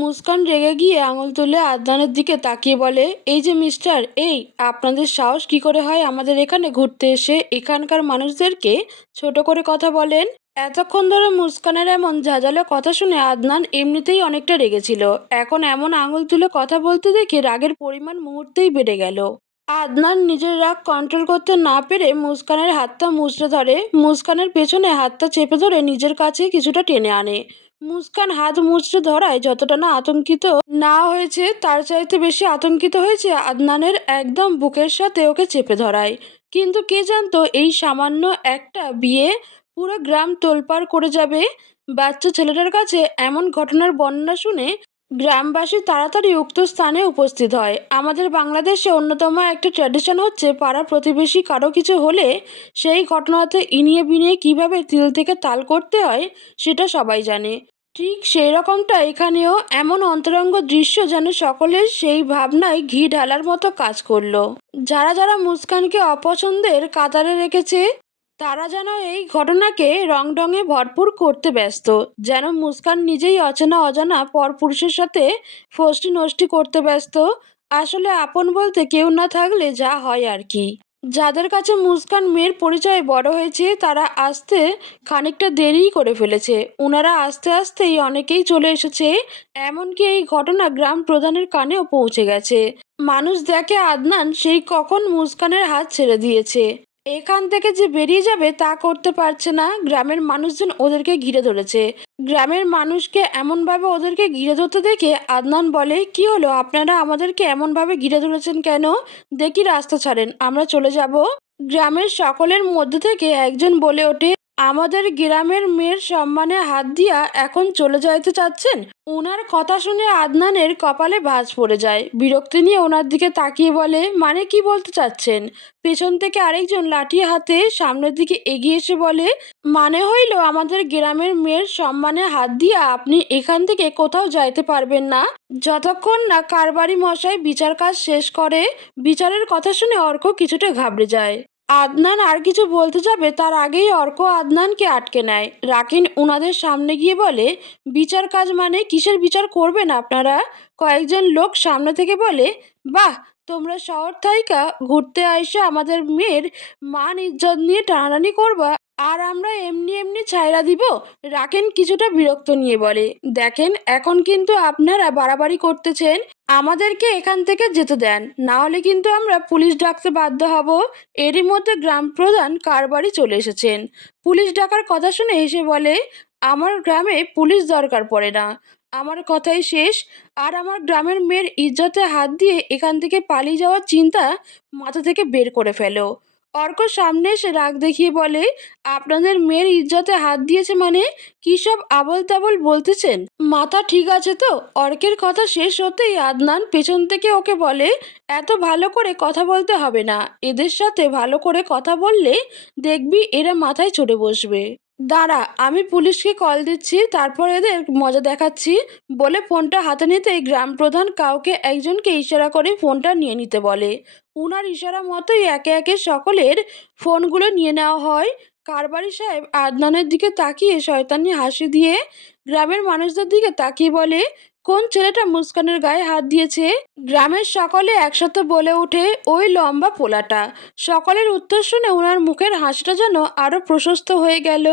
মুস্কান রেগে গিয়ে আঙুল তুলে আদনানের দিকে তাকিয়ে বলে, এই যে মিস্টার, এই, আপনাদের সাহস কি করে হয় আমাদের এখানে ঘুরতে এসে? এখানকার মানুষদেরকে ছোট করে কথা বলেন। এতক্ষণ ধরে মুস্কানের এমন ঝাঁঝালো কথা শুনে আদনান এমনিতেই অনেকটা রেগেছিল। এখন এমন আঙুল তুলে কথা বলতে দেখে রাগের পরিমাণ মুহূর্তেই বেড়ে গেল। আদনান নিজের রাগ কন্ট্রোল করতে না পেরে মুস্কানের হাতটা মুচড়ে ধরে। মুস্কানের পেছনে হাতটা চেপে ধরে নিজের কাছে কিছুটা টেনে আনে। মুস্কান হাত মুচড়ে ধরায়, যতটা না আতঙ্কিত না হয়েছে, তার চাইতে বেশি আতঙ্কিত হয়েছে আদনানের একদম বুকের সাথে ওকে চেপে ধরায়। কিন্তু কে জানতো এই সামান্য একটা বিয়ে পুরো গ্রাম তোলপাড় করে যাবে? বাচ্চা ছেলেটার কাছে এমন ঘটনার বর্ণনা শুনে গ্রামবাসী তাড়াতাড়ি উক্ত স্থানে উপস্থিত হয়। আমাদের বাংলাদেশে অন্যতম একটা ট্র্যাডিশন হচ্ছে পাড়া প্রতিবেশী কারও কিছু হলে সেই ঘটনাতে ইনিয়ে বিনিয়ে কীভাবে তিল থেকে তাল করতে হয়, সেটা সবাই জানে। ঠিক সেই রকমটা এখানেও এমন অন্তরঙ্গ দৃশ্য যেন সকলের সেই ভাবনায় ঘি ঢালার মতো কাজ করল। যারা যারা মুস্কানকে অপছন্দের কাতারে রেখেছে তারা যেন এই ঘটনাকে রংঢঙে ভরপুর করতে ব্যস্ত, যেন মুস্কান নিজেই অচেনা অজানা পরপুরুষের সাথে ফষ্টি নষ্টি করতে ব্যস্ত। আসলে আপন বলতে কেউ না থাকলে যা হয় আর কি। যাদের কাছে মুস্কান মেয়ের পরিচয় বড় হয়েছে, তারা আসতে খানিকটা দেরিই করে ফেলেছে। ওনারা আস্তে আস্তেই অনেকেই চলে এসেছে, এমনকি এই ঘটনা গ্রাম প্রধানের কানেও পৌঁছে গেছে। মানুষ দেখে আদনান সেই কখন মুস্কানের হাত ছেড়ে দিয়েছে। এখান থেকে যে বেরিয়ে যাবে তা করতে পারছে না। গ্রামের মানুষজন ওদেরকে ঘিরে ধরেছে। গ্রামের মানুষকে এমনভাবে ওদেরকে ঘিরে ধরতে দেখে আদনান বলে, কি হলো? আপনারা আমাদেরকে এমনভাবে ঘিরে ধরেছেন কেন? দেখি রাস্তা ছাড়েন, আমরা চলে যাব। গ্রামের সকলের মধ্যে থেকে একজন বলে ওঠে আমাদের গ্রামের মেয়ের সম্মানে হাত দিয়া এখন চলে যাইতে চাচ্ছেন? ওনার কথা শুনে আদনানের কপালে ভাঁজ পড়ে যায়। বিরক্তি নিয়ে ওনার দিকে তাকিয়ে বলে মানে কি বলতে চাচ্ছেন? পেছন থেকে আরেকজন লাঠি হাতে সামনের দিকে এগিয়ে এসে বলে মানে হইল আমাদের গ্রামের মেয়ের সম্মানে হাত দিয়া আপনি এখান থেকে কোথাও যাইতে পারবেন না? যতক্ষণ না কারবারি মশাই বিচার কাজ শেষ করে, বিচারের কথা শুনে অর্ক কিছুটা ঘাবড়ে যায়। আদনান আর কিছু বলতে যাবে, তার আগেই অর্ক আদনানকে আটকে নেয়। রাকিন উনাদের সামনে গিয়ে বলে, বিচার কাজ মানে কিসের বিচার করবেন আপনারা? কয়েকজন লোক সামনে থেকে বলে, বাহ, তোমরা শহর থাইকা, ঘুরতে আইসা আমাদের মেয়ের মান ইজ্জত নিয়ে টানাটানি করবা। আর আমরা এমনি এমনি ছায়রা দিব? রাকেন কিছুটা বিরক্ত নিয়ে বলে। দেখেন, এখন কিন্তু আপনারা বাড়াবাড়ি করতেছেন, আমাদেরকে এখান থেকে যেতে দেন। না হলে কিন্তু আমরা পুলিশ ডাকতে বাধ্য হব। এরই মধ্যে গ্রাম প্রধান কার বাড়ি চলে এসেছেন। পুলিশ ডাকার কথা শুনে এসে বলে, আমার গ্রামে পুলিশ দরকার পড়ে না। আমার কথাই শেষ। আর আমার গ্রামের মেয়ের ইজ্জতে হাত দিয়ে এখান থেকে পালিয়ে যাওয়ার চিন্তা মাথা থেকে বের করে ফেলো। অর্ক সামনে এসে রাগ দেখিয়ে বলে, আপনাদের মেয়ের ইজ্জতে হাত দিয়েছে মানে? কী সব আবল তাবল বলতেছেন? মাথা ঠিক আছে তো? অর্কের কথা শেষ হতেই আদনান পেছন থেকে ওকে বলে, এত ভালো করে কথা বলতে হবে না। এদের সাথে ভালো করে কথা বললে দেখবি এরা মাথায় চড়ে বসবে। দাঁড়া, আমি পুলিশকে কল দিচ্ছি, তারপর এদের মজা দেখাচ্ছি। বলে ফোনটা হাতে নিতেই গ্রাম প্রধান কাউকে একজনকে ইশারা করে ফোনটা নিয়ে নিতে বলে। উনার ইশারা মতোই একে একে সকলের ফোনগুলো নিয়ে নেওয়া হয়। কারবারি সাহেব আদনানের দিকে তাকিয়ে শয়তানি হাসি দিয়ে গ্রামের মানুষদের দিকে তাকিয়ে বলে, কোন ছেলেটা মুস্কানের গায়ে হাত দিয়েছে? গ্রামের সকলে একসাথে বলে ওঠে, ওই লম্বা পোলাটা। সকলের উত্তর শুনে ওনার মুখের হাসিটা যেন আরও প্রশস্ত হয়ে গেল।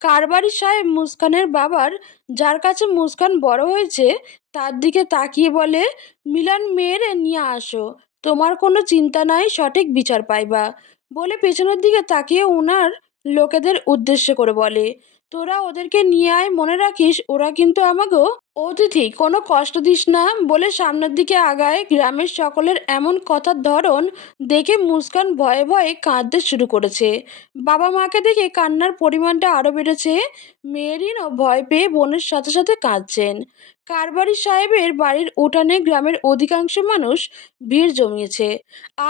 কারবারি সাহেব মুস্কানের বাবার, যার কাছে মুস্কান বড় হয়েছে, তার দিকে তাকিয়ে বলে, মিলান মেয়েরে নিয়ে আসো। তোমার কোনো চিন্তা নাই, সঠিক বিচার পাইবা। বলে পেছনের দিকে তাকিয়ে ওনার লোকেদের উদ্দেশ্য করে বলে তোরা ওদেরকে নিয়ে আয়, মনে রাখিস ওরা কিন্তু আমাকেও অতিথি। কোনো কষ্ট দিস না বলে সামনের দিকে আগায় গ্রামের সকলের এমন কথার ধরন দেখে মুস্কান ভয়ে ভয়ে কাঁদতে শুরু করেছে। বাবা মাকে দেখে কান্নার পরিমাণটা আরও বেড়েছে। মেয়েরিনও ভয় পেয়ে বোনের সাথে সাথে কাঁদছেন। কারবারি সাহেবের বাড়ির উঠানে গ্রামের অধিকাংশ মানুষ ভিড় জমিয়েছে।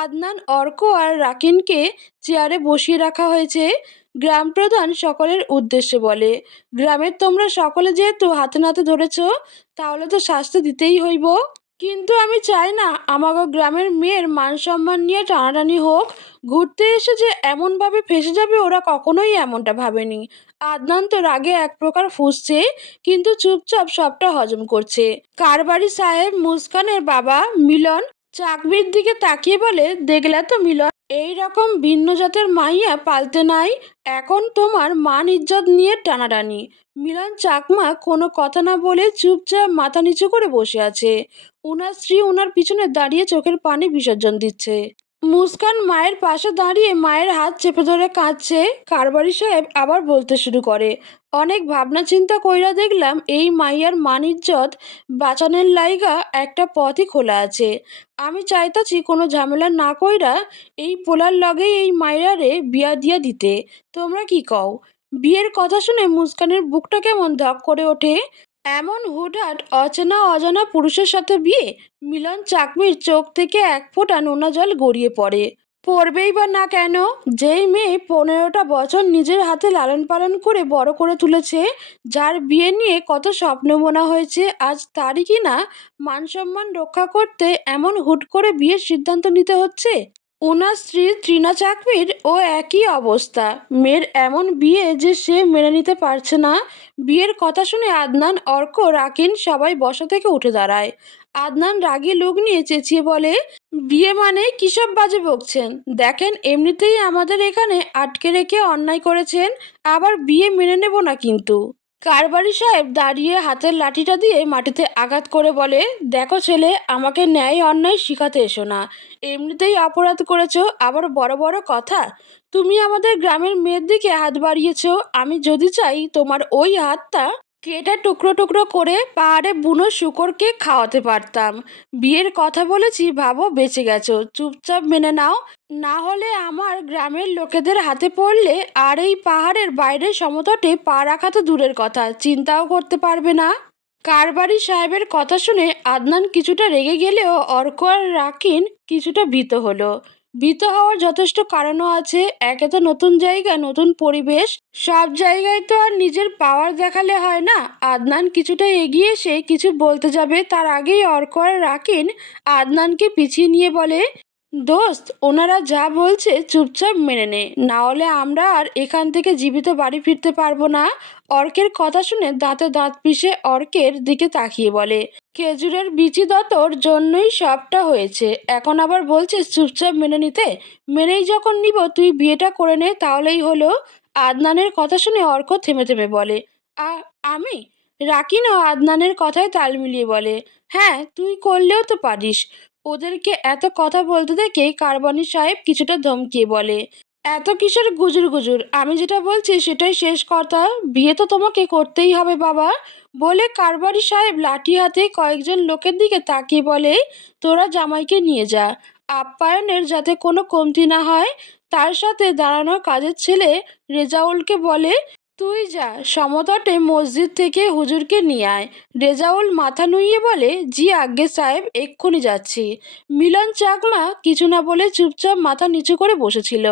আদনান, অর্ক আর রাকিনকে চেয়ারে বসিয়ে রাখা হয়েছে। গ্রাম প্রধান সকলের উদ্দেশ্যে বলে, গ্রামের তোমরা সকলে যেহেতু হাতে নাতে ধরেছ, তাহলে তো শাস্তি দিতেই হইব। কিন্তু আমি চাই না আমাকে গ্রামের মেয়ের মান সম্মান নিয়ে টানাটানি হোক। ঘুরতে এসে যে এমনভাবে ফেসে যাবে ওরা কখনোই এমনটা ভাবেনি। আদনান তো রাগে এক প্রকার ফুঁসছে, কিন্তু চুপচাপ সবটা হজম করছে। কারবারি সাহেব মুস্কানের বাবা মিলন চাকবির দিকে তাকিয়ে বলে, দেখলে তো মিলন, এই রকম ভিন্ন জাতের মাইয়া পালতে নাই। এখন তোমার মান ইজ্জত নিয়ে টানাটানি। মিলন চাকমা কোনো কথা না বলে চুপচাপ মাথা নিচু করে বসে আছে। ওনার স্ত্রী ওনার পিছনে দাঁড়িয়ে চোখের পানি বিসর্জন দিচ্ছে। মুস্কান মায়ের পাশে দাঁড়িয়ে মায়ের হাত চেপে ধরে কাঁদছে। কারবারি সাহেব আবার বলতে শুরু করে। অনেক ভাবনা চিন্তা কইরা দেখলাম এই মাইয়ার মান ইজ্জত বাঁচানোর লাইগা একটা পথই খোলা আছে। আমি চাইতাছি কোনো ঝামেলা না কইরা এই পোলার লগেই এই মাইয়ারে বিয়া দিয়া দিতে। তোমরা কি কও? বিয়ের কথা শুনে মুস্কানের বুকটা কেমন ধক করে ওঠে। এমন হুটহাট অচেনা অজানা পুরুষের সাথে বিয়ে? মিলন চাকমির চোখ থেকে এক ফোঁটা নোনা জল গড়িয়ে পড়ে। পড়বেই বা না কেন? যেই মেয়ে পনেরোটা বছর নিজের হাতে লালন পালন করে বড় করে তুলেছে, যার বিয়ে নিয়ে কত স্বপ্ন বোনা হয়েছে, আজ তারই কি না? মান সম্মান রক্ষা করতে এমন হুট করে বিয়ের সিদ্ধান্ত নিতে হচ্ছে? ওনার স্ত্রী ত্রিনা চাকমির ও একই অবস্থা। মেয়ের এমন বিয়ে যে সে মেনে নিতে পারছে না। বিয়ের কথা শুনে আদনান, অর্ক, রাকিন সবাই বসা থেকে উঠে দাঁড়ায়। আদনান রাগী লোক নিয়ে চেঁচিয়ে বলে, বিয়ে মানে কিসব বাজে বকছেন? দেখেন, এমনিতেই আমাদের এখানে আটকে রেখে অন্যায় করেছেন। আবার বিয়ে মেনে নেব না কিন্তু। কারবারি সাহেব দাঁড়িয়ে হাতের লাঠিটা দিয়ে মাটিতে আঘাত করে বলে, দেখো ছেলে, আমাকে ন্যায় অন্যায় শিখাতে এসো না। এমনিতেই অপরাধ করেছ, আবার বড় বড় কথা। তুমি আমাদের গ্রামের মেয়ের দিকে হাত বাড়িয়েছো। আমি যদি চাই তোমার ওই হাতটা কেটে টুকরো টুকরো করে পাহাড়ে বুনো শুকরকে খাওয়াতে পারতাম। বিয়ের কথা বলেছি, ভাবো, বেঁচে গেছো। চুপচাপ মেনে নাও। না হলে আমার গ্রামের লোকেদের হাতে পড়লে আর এই পাহাড়ের বাইরের সমতটে পা রাখা তো দূরের কথা, চিন্তাও করতে পারবে না। কারবারি সাহেবের কথা শুনে আদনান কিছুটা রেগে গেলেও অর্ক আর রাকিন কিছুটা ভীত হলো। ভীত হওয়ার যথেষ্ট কারণও আছে, একে তো নতুন জায়গা, নতুন পরিবেশ, সব জায়গায় তো আর নিজের পাওয়ার দেখালে হয় না। আদনান কিছুটা এগিয়ে এসে কিছু বলতে যাবে, তার আগেই অর্ক আর রাকিন আদনানকে পিছিয়ে নিয়ে বলে দোস্ত, ওনারা যা বলছে চুপচাপ মেনে নে। না হলে আমরা আর এখান থেকে জীবিত বাড়ি ফিরতে পারব না। অর্কের কথা শুনে দাঁতে দাঁত পিষে অর্কের দিকে তাকিয়ে বলে, খেজুরের বিচি দতর জন্যই সবটা হয়েছে। এখন আবার বলছিস চুপচাপ মেনে নিতে? মেনেই যখন নিব, তুই বিয়েটা করে নে, তাহলেই হলো। আদনানের কথা শুনে অর্ক থেমে থেমে বলে, আ, আমি? রাকিনও আদনানের কথায় তাল মিলিয়ে বলে হ্যাঁ তুই করলেও তো পারিস। ওদেরকে এত কথা বলতে দেখে কারবানি সাহেব কিছুটা ধমকিয়ে বলে, এত কিসের গুজুর গুজুর? আমি যেটা বলছি সেটাই শেষ কথা। বিয়ে তো তোমাকে করতেই হবে, বাবা। বলে কারবারি সাহেব লাঠি হাতে কয়েকজন লোকের দিকে তাকিয়ে বলে, তোরা জামাইকে নিয়ে যা। আপ্যায়নের যাতে কোনো কমতি না হয়, তার সাথে দাঁড়ানো কাজের ছেলে রেজাউলকে বলে তুই যা, সমতটে মসজিদ থেকে হুজুরকে নিয়ে আয়। রেজাউল মাথা নুইয়ে বলে, জি আজ্ঞে সাহেব, এক্ষুনি যাচ্ছি। মিলন চাকমা কিছু না বলে চুপচাপ মাথা নিচু করে বসেছিল।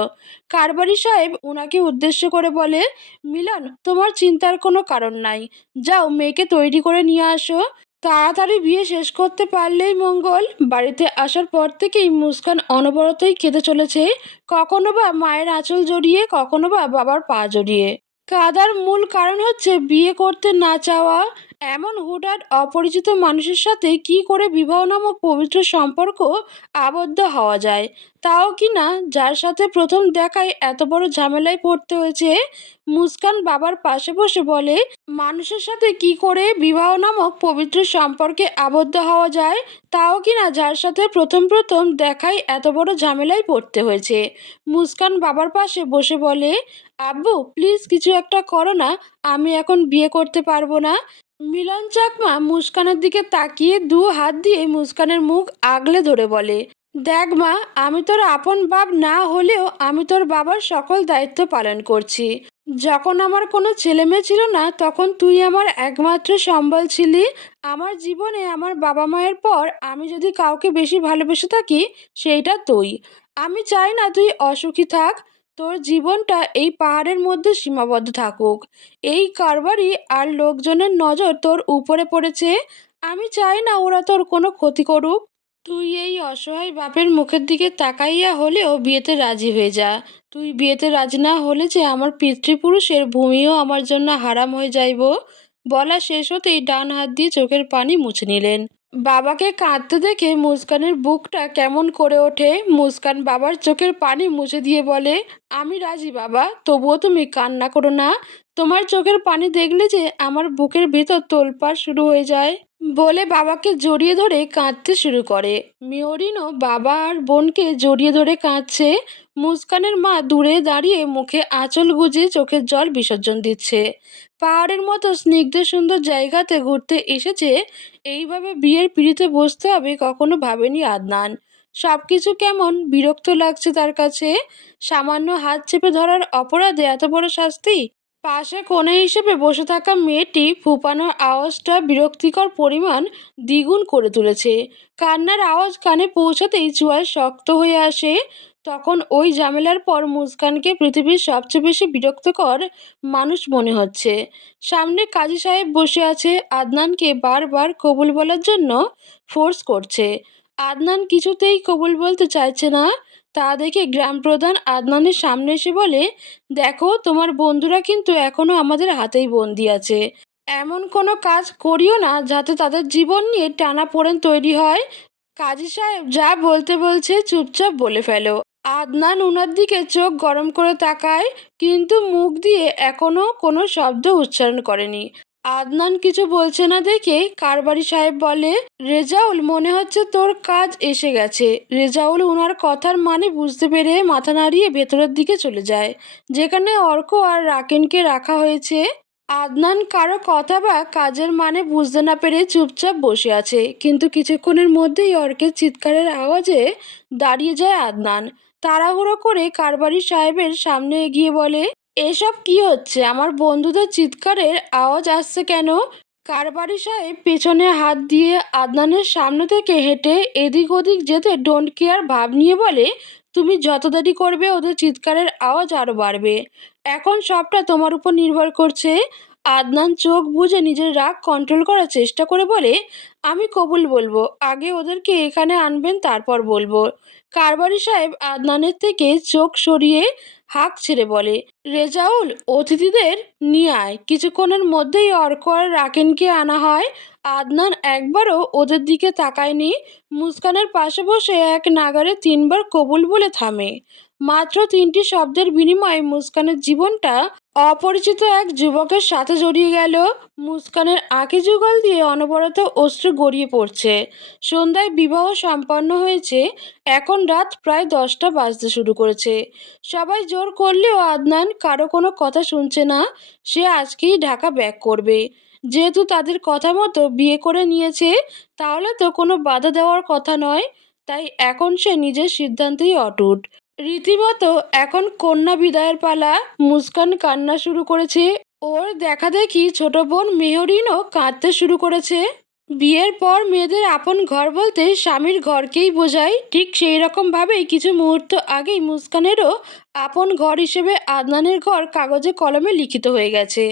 কারবারি সাহেব ওনাকে উদ্দেশ্য করে বলে, মিলন, তোমার চিন্তার কোনো কারণ নাই। যাও, মেয়েকে তৈরি করে নিয়ে আসো। তাড়াতাড়ি বিয়ে শেষ করতে পারলেই মঙ্গল। বাড়িতে আসার পর থেকেই মুস্কান অনবরতই খেতে চলেছে। কখনো বা মায়ের আঁচল জড়িয়ে, কখনো বা বাবার পা জড়িয়ে। কাদার মূল কারণ হচ্ছে বিয়ে করতে না চাওয়া এমন হুটহাট অপরিচিত মানুষের সাথে কি করে বিবাহ নামক পবিত্র সম্পর্ক আবদ্ধ হওয়া যায়? তাও কি না যার সাথে প্রথম দেখায় এত বড় ঝামেলায় পড়তে হয়েছে? মুস্কান বাবার পাশে বসে বলে, মানুষের সাথে কি করে বিবাহ নামক পবিত্র সম্পর্কে আবদ্ধ হওয়া যায়? তাও কি না যার সাথে প্রথম প্রথম দেখায় এত বড় ঝামেলায় পড়তে হয়েছে? মুস্কান বাবার পাশে বসে বলে, আব্বু প্লিজ কিছু একটা করো না, আমি এখন বিয়ে করতে পারব না। মিলন চাকমা মুস্কানের দিকে তাকিয়ে দু হাত দিয়ে মুস্কানের মুখ আগলে ধরে বলে, দেখ মা, আমি তোর আপন বাপ না হলেও আমি তোর বাবার সকল দায়িত্ব পালন করছি। যখন আমার কোনো ছেলে মেয়ে ছিল না, তখন তুই আমার একমাত্র সম্বল ছিলি। আমার জীবনে আমার বাবা মায়ের পর আমি যদি কাউকে বেশি ভালোবেসে থাকি, সেইটা তুই। আমি চাই না তুই অসুখী থাক। তোর জীবনটা এই পাহাড়ের মধ্যে সীমাবদ্ধ থাকুক। এই কারবারই আর লোকজনের নজর তোর উপরে পড়েছে। আমি চাই না ওরা তোর কোনো ক্ষতি করুক। তুই এই অসহায় বাপের মুখের দিকে তাকাইয়া হলেও বিয়েতে রাজি হয়ে যা। তুই বিয়েতে রাজি না হলে যে আমার পিতৃপুরুষের ভূমিও আমার জন্য হারাম হয়ে যাইব। বলা শেষ হতেই ডান হাত দিয়ে চোখের পানি মুছে নিলেন। বাবাকে কাঁদতে দেখে মুস্কানের বুকটা কেমন করে ওঠে। মুস্কান বাবার চোখের পানি মুছে দিয়ে বলে, আমি রাজি বাবা, তবুও তুমি কান্না করো না। তোমার চোখের পানি দেখলে যে আমার বুকের ভিতর তোলপাড় শুরু হয়ে যায়। বলে বাবাকে জড়িয়ে ধরে কাঁদতে শুরু করে। মিওরিনও বাবা আর বোনকে জড়িয়ে ধরে কাঁদছে। মুস্কানের মা দূরে দাঁড়িয়ে মুখে আঁচল গুজে চোখের জল বিসর্জন দিচ্ছে। পাহাড়ের মতো স্নিগ্ধ সুন্দর জায়গাতে ঘুরতে এসেছে। এইভাবে বিয়ের পিড়িতে বসতে হবে কখনো ভাবেনি আদনান। সব কিছু কেমন বিরক্ত লাগছে তার কাছে। সামান্য হাত চেপে ধরার অপরাধে এত বড় শাস্তি? পাশে কোণে হিসেবে বসে থাকা মেয়েটি ফুপানোর আওয়াজটা বিরক্তিকর পরিমাণ দ্বিগুণ করে তুলেছে। কান্নার আওয়াজ কানে পৌঁছাতেই চুয়াল শক্ত হয়ে আসে। তখন ওই ঝামেলার পর মুস্কানকে পৃথিবীর সবচেয়ে বেশি বিরক্তকর মানুষ মনে হচ্ছে। সামনে কাজী সাহেব বসে আছে। আদনানকে বারবার কবুল বলার জন্য ফোর্স করছে। আদনান কিছুতেই কবুল বলতে চাইছে না। তা দেখে গ্রাম প্রধান আদনানের সামনে এসে বলে, দেখো, তোমার বন্ধুরা কিন্তু এখনও আমাদের হাতেই বন্দি আছে। এমন কোনো কাজ করিও না যাতে তাদের জীবন নিয়ে টানা টানাপোড়েন তৈরি হয় কাজী সাহেব যা বলতে বলছে চুপচাপ বলে ফেলো। আদনান উনার দিকে চোখ গরম করে তাকায়, কিন্তু মুখ দিয়ে এখনও কোনো শব্দ উচ্চারণ করেনি। আদনান কিছু বলছে না দেখে কারবারি সাহেব বলে, রেজাউল, মনে হচ্ছে তোর কাজ এসে গেছে। রেজাউল উনার কথার মানে বুঝতে পেরে মাথা নাড়িয়ে ভেতরের দিকে চলে যায়, যেখানে অর্ক আর রাকেনকে রাখা হয়েছে। আদনান কারও কথা বা কাজের মানে বুঝতে না পেরে চুপচাপ বসে আছে, কিন্তু কিছুক্ষণের মধ্যেই অর্কের চিৎকারের আওয়াজে দাঁড়িয়ে যায় আদনান। তাড়াহুড়ো করে কারবারি সাহেবের সামনে এগিয়ে বলে এসব কি হচ্ছে? আমার বন্ধুদের চিৎকারের আওয়াজ আসছে কেন? কারবারি সাহেব পেছনে হাত দিয়ে আদনানের সামনে থেকে হেঁটে এদিক ওদিক যেতে ডোন্ট কেয়ার ভাব নিয়ে বলে, তুমি যত দেরি করবে ওদের চিৎকারের আওয়াজ আরও বাড়বে। এখন সবটা তোমার উপর নির্ভর করছে। আদনান চোখ বুঝে নিজের রাগ কন্ট্রোল করার চেষ্টা করে বলে, আমি কবুল বলব। আগে ওদেরকে এখানে আনবেন, তারপর বলব। কারবারি সাহেব আদনানের থেকে চোখ সরিয়ে হাঁক ছেড়ে বলে, রেজাউল, অতিথিদের নিয়ে আয়। কিছুক্ষণের মধ্যেই অর্ক আর রাকিনকে আনা হয়। আদনান একবারও ওদের দিকে তাকায়নি। মুস্কানের পাশে বসে এক নাগারে তিনবার কবুল বলে থামে। মাত্র তিনটি শব্দের বিনিময়ে মুস্কানের জীবনটা অপরিচিত এক যুবকের সাথে জড়িয়ে গেল। মুস্কানের আঁকি যুগল দিয়ে অনবরত অশ্রু গড়িয়ে পড়ছে। সন্ধ্যায় বিবাহ সম্পন্ন হয়েছে। এখন রাত প্রায় দশটা বাজতে শুরু করেছে। সবাই জোর করলেও আদনান কারও কোনো কথা শুনছে না। সে আজকেই ঢাকা ব্যাক করবে। যেহেতু তাদের কথা মতো বিয়ে করে নিয়েছে, তাহলে তো কোনো বাধা দেওয়ার কথা নয়। তাই এখন সে নিজের সিদ্ধান্তেই অটুট। রীতিমতো এখন কন্যা বিদায়ের পালা, মুস্কান কান্না শুরু করেছে। ওর দেখা দেখি ছোট বোন মেহরিনও কাঁদতে শুরু করেছে। বিয়ের পর মেয়েদের আপন ঘর বলতে স্বামীর ঘরকেই বোঝায়। ঠিক সেই রকমভাবেই কিছু মুহূর্ত আগেই মুস্কানেরও আপন ঘর হিসেবে আদনানের ঘর কাগজে কলমে লিখিত হয়ে গেছে।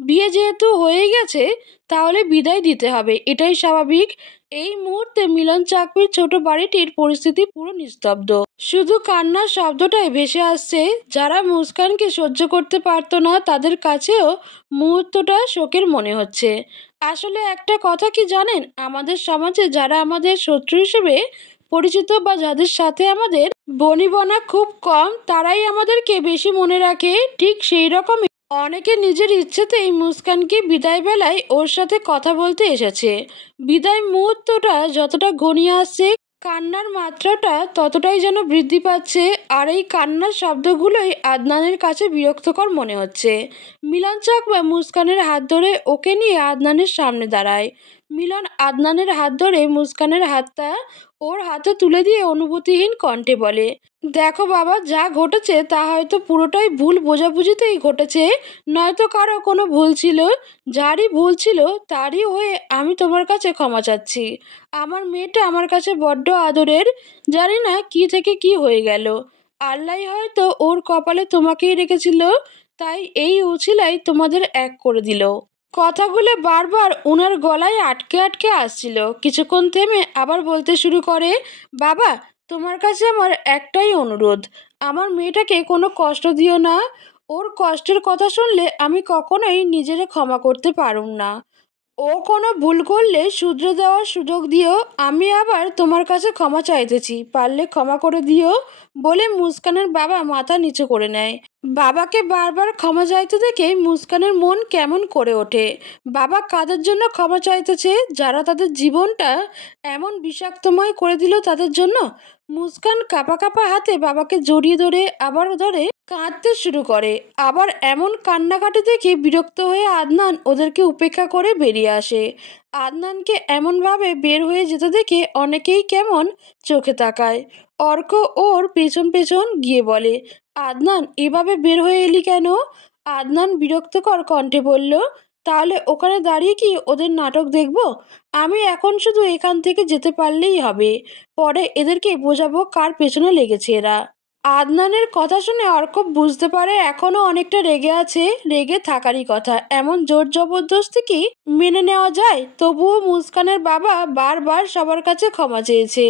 বিয়ে যেহেতু হয়ে গেছে, তাহলে বিদায় দিতে হবে, এটাই স্বাভাবিক। এই মুহূর্তে মিলন চাকরির ছোট বাড়িটির পরিস্থিতি পুরো নিস্তব্ধ। শুধু কান্নার শব্দটাই ভেসে আসছে, যারা মুস্কানকে সহ্য করতে পারতো না, তাদের কাছেও মুহূর্তটা শোকের মনে হচ্ছে। আসলে একটা কথা কি জানেন? আমাদের সমাজে যারা আমাদের শত্রু হিসেবে পরিচিত বা যাদের সাথে আমাদের বনিবনা খুব কম, তারাই আমাদেরকে বেশি মনে রাখে। ঠিক সেই রকমই অনেকে নিজের ইচ্ছেতেই মুস্কানকে বিদায় বেলায় ওর সাথে কথা বলতে এসেছে। বিদায় মুহূর্তটা যতটা ঘনিয়ে আসছে কান্নার মাত্রাটা ততটাই যেন বৃদ্ধি পাচ্ছে আর এই কান্নার শব্দগুলোই আদনানের কাছে বিরক্তকর মনে হচ্ছে। মিলন চাকমা মুস্কানের হাত ধরে ওকে নিয়ে আদনানের সামনে দাঁড়ায়। মিলন আদনানের হাত ধরে মুস্কানের হাতটা ওর হাতে তুলে দিয়ে অনুভূতিহীন কণ্ঠে বলে দেখো বাবা, যা ঘটেছে তা হয়তো পুরোটাই ভুল বোঝাবুঝিতেই ঘটেছে। নয়তো কারও কোনো ভুল ছিল, যারই ভুল ছিল তারই হয়ে আমি তোমার কাছে ক্ষমা চাচ্ছি। আমার মেয়েটা আমার কাছে বড্ড আদরের, জানি না কি থেকে কি হয়ে গেল। আল্লাহ হয়তো ওর কপালে তোমাকেই রেখেছিল, তাই এই উছিলাই তোমাদের এক করে দিল। কথাগুলো বারবার ওনার গলায় আটকে আটকে আসছিল। কিছুক্ষণ থেমে আবার বলতে শুরু করে, বাবা তোমার কাছে আমার একটাই অনুরোধ। আমার মেয়েটাকে কোনো কষ্ট দিও না। ওর কষ্টের কথা শুনলে আমি কখনোই নিজেরে ক্ষমা করতে পারুম না। ও কোনো ভুল করলে শুধরে দেওয়ার সুযোগ দিও আমি আবার তোমার কাছে ক্ষমা চাইতেছি। পারলে ক্ষমা করে দিও বলে মুস্কানের বাবা মাথা নিচু করে নেয়। বাবাকে বারবার ক্ষমা চাইতে দেখে মুস্কানের মন কেমন করে ওঠে। বাবা কাদের জন্য ক্ষমা চাইতেছে? যারা তাদের জীবনটা এমন বিষাক্তময় করে দিল তাদের জন্য? মুস্কান কাপা কাপা হাতে বাবাকে জড়িয়ে ধরে আবার ধরে কাঁদতে শুরু করে। আবার এমন কান্নাকাটি দেখে বিরক্ত হয়ে আদনান ওদেরকে উপেক্ষা করে বেরিয়ে আসে। আদনানকে এমনভাবে বের হয়ে যেতে দেখে অনেকেই কেমন চোখে তাকায়। অর্ক ওর পেছন পেছন গিয়ে বলে, আদনান, এভাবে বের হয়ে এলি কেন? আদনান বিরক্তকর কণ্ঠে বলল, তাহলে ওখানে দাঁড়িয়ে কি ওদের নাটক দেখব? আমি এখন শুধু এখান থেকে যেতে পারলেই হবে। পরে এদেরকে বোঝাবো কার পেছনে লেগেছে এরা। আদনানের কথা শুনে অর্ক বুঝতে পারে এখনও অনেকটা রেগে আছে, রেগে থাকারই কথা। এমন জোর জবরদস্তি কি মেনে নেওয়া যায়? তবুও মুস্কানের বাবা বারবার সবার কাছে ক্ষমা চেয়েছে।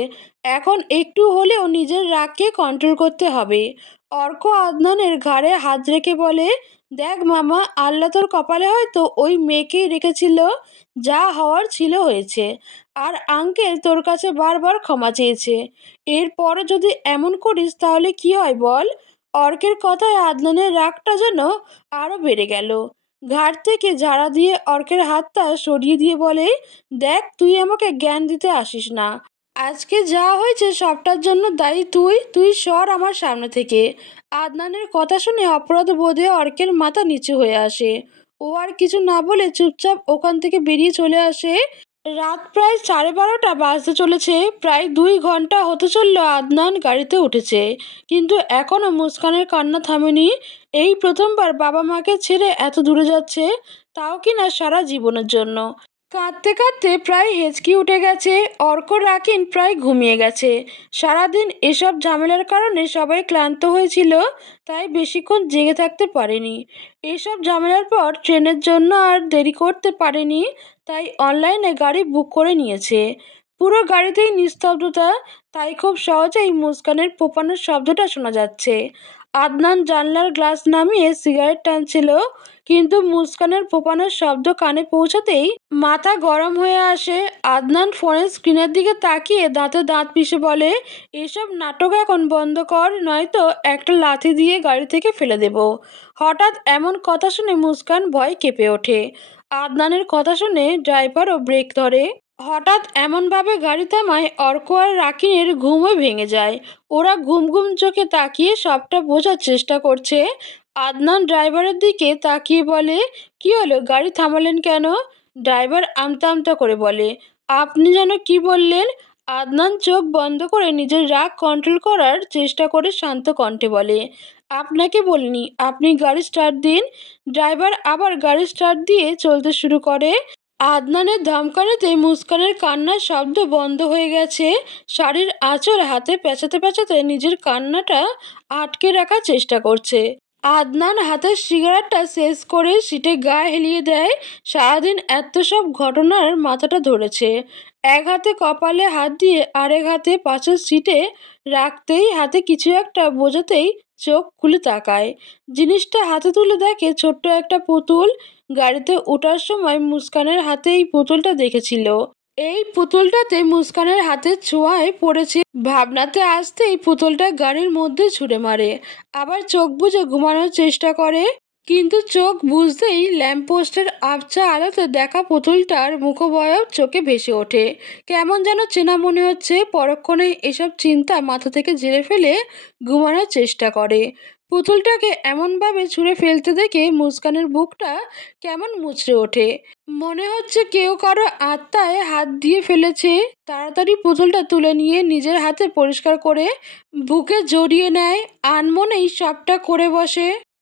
এখন একটু হলেও নিজের রাগকে কন্ট্রোল করতে হবে। অর্ক আদনানের ঘাড়ে হাত রেখে বলে দেখ মামা আল্লাহ তোর কপালে হয়তো ওই মেয়েকেই রেখেছিল, যা হওয়ার ছিল হয়েছে। আর আঙ্কেল তোর কাছে বারবার ক্ষমা চেয়েছে। এরপরে যদি এমন করিস তাহলে কি হয় বল? অর্কের কথায় আদনানের রাগটা যেন আরও বেড়ে গেল। ঘাট থেকে ঝাড়া দিয়ে অর্কের হাতটা সরিয়ে দিয়ে বলে, দেখ, তুই আমাকে জ্ঞান দিতে আসিস না। আজকে যা হয়েছে সবটার জন্য দায়ী তুই তুই সর আমার সামনে থেকে। আদনানের কথা শুনে অপরাধ বোধে অর্কের মাথা নিচু হয়ে আসে। ও আর কিছু না বলে চুপচাপ ওখান থেকে বেরিয়ে চলে আসে। রাত প্রায় সাড়ে বারোটা বাজতে চলেছে, প্রায় দুই ঘণ্টা হতে চলল আদনান গাড়িতে উঠেছে। কিন্তু এখনও মুস্কানের কান্না থামেনি। এই প্রথমবার বাবা মাকে ছেড়ে এত দূরে যাচ্ছে, তাও কি না সারা জীবনের জন্য। কাঁদতে কাঁদতে প্রায় হেঁচকি উঠে গেছে। অর্ক, রাকিন প্রায় ঘুমিয়ে গেছে। সারাদিন এসব ঝামেলার কারণে সবাই ক্লান্ত হয়েছিল, তাই বেশিক্ষণ জেগে থাকতে পারেনি। এসব ঝামেলার পর ট্রেনের জন্য আর দেরি করতে পারেনি, তাই অনলাইনে গাড়ি বুক করে নিয়েছে। পুরো গাড়িতেই নিস্তব্ধতা, তাই খুব সহজেই মুস্কানের পোপানোর শব্দটা শোনা যাচ্ছে। আদনান জানলার গ্লাস নামিয়ে সিগারেট টানছিল। কিন্তু মুস্কানের ফোপানোর শব্দ কানে পৌঁছাতেই মাথা গরম হয়ে আসে। আদনান ফোনের স্ক্রিনের দিকে তাকিয়ে দাঁতে দাঁত পিষে বলে, এসব নাটক এখন বন্ধ কর, নয়তো একটা লাথি দিয়ে গাড়ি থেকে ফেলে দেব। হঠাৎ এমন কথা শুনে মুস্কান ভয় কেঁপে ওঠে। আদনানের কথা শুনে ড্রাইভারও ব্রেক ধরে। হঠাৎ এমনভাবে গাড়ি থামায় অর্ক আর রাকিনের ঘুমও ভেঙে যায়। ওরা ঘুম ঘুম চোখে তাকিয়ে সবটা বোঝার চেষ্টা করছে। আদনান ড্রাইভারের দিকে তাকিয়ে বলে, কি হলো? গাড়ি থামালেন কেন? ড্রাইভার আমতা আমতা করে বলে, আপনি যেন কি বললেন? আদনান চোখ বন্ধ করে নিজের রাগ কন্ট্রোল করার চেষ্টা করে শান্ত কণ্ঠে বলে, আপনাকে বলিনি, আপনি গাড়ি স্টার্ট দিন। ড্রাইভার আবার গাড়ি স্টার্ট দিয়ে চলতে শুরু করে। আদনানের ধমকানোতে মুস্কানের কান্নার শব্দ বন্ধ হয়ে গেছে। শাড়ির আঁচল হাতে পেঁচাতে পেঁচাতে নিজের কান্নাটা আটকে রাখার চেষ্টা করছে। আদনান হাতের সিগারেটটা শেষ করে সিটে গা হেলিয়ে দেয়। সারাদিন এত সব ঘটনার মাথাটা ধরেছে। এক হাতে কপালে হাত দিয়ে আরেক হাতে পাশের সিটে রাখতেই হাতে কিছু একটা বোঝাতেই চোখ খুলে তাকায়। জিনিসটা হাতে তুলে দেখে ছোট্ট একটা পুতুল গাড়িতে ওঠার সময় মুস্কানের হাতে এই পুতুলটা দেখেছিল। এই পুতুলটাতে মুস্কানের হাতের ছোঁয়ায় পড়েছে। ভাবনাতে আসতেই পুতুলটা গাড়ির মধ্যে ছুঁড়ে মারে। আবার চোখ বুজে ঘুমানোর চেষ্টা করে। কিন্তু চোখ বুঝতেই ল্যাম্পপোস্টের আবছা আলোতে দেখা পুতুলটার মুখবয়ব চোখে ভেসে ওঠে। কেমন যেন চেনা মনে হচ্ছে, পরক্ষণে এসব চিন্তা মাথা থেকে ঝেড়ে ফেলে ঘুমানোর চেষ্টা করে। পুতুলটাকে এমনভাবে ছুঁড়ে ফেলতে দেখে মুস্কানের বুকটা কেমন মুচড়ে ওঠে। মনে হচ্ছে কেউ কারও আত্মায় হাত দিয়ে ফেলেছে। তাড়াতাড়ি পুতুলটা তুলে নিয়ে নিজের হাতে পরিষ্কার করে বুকে জড়িয়ে নেয়। আনমনেই সবটা করে বসে।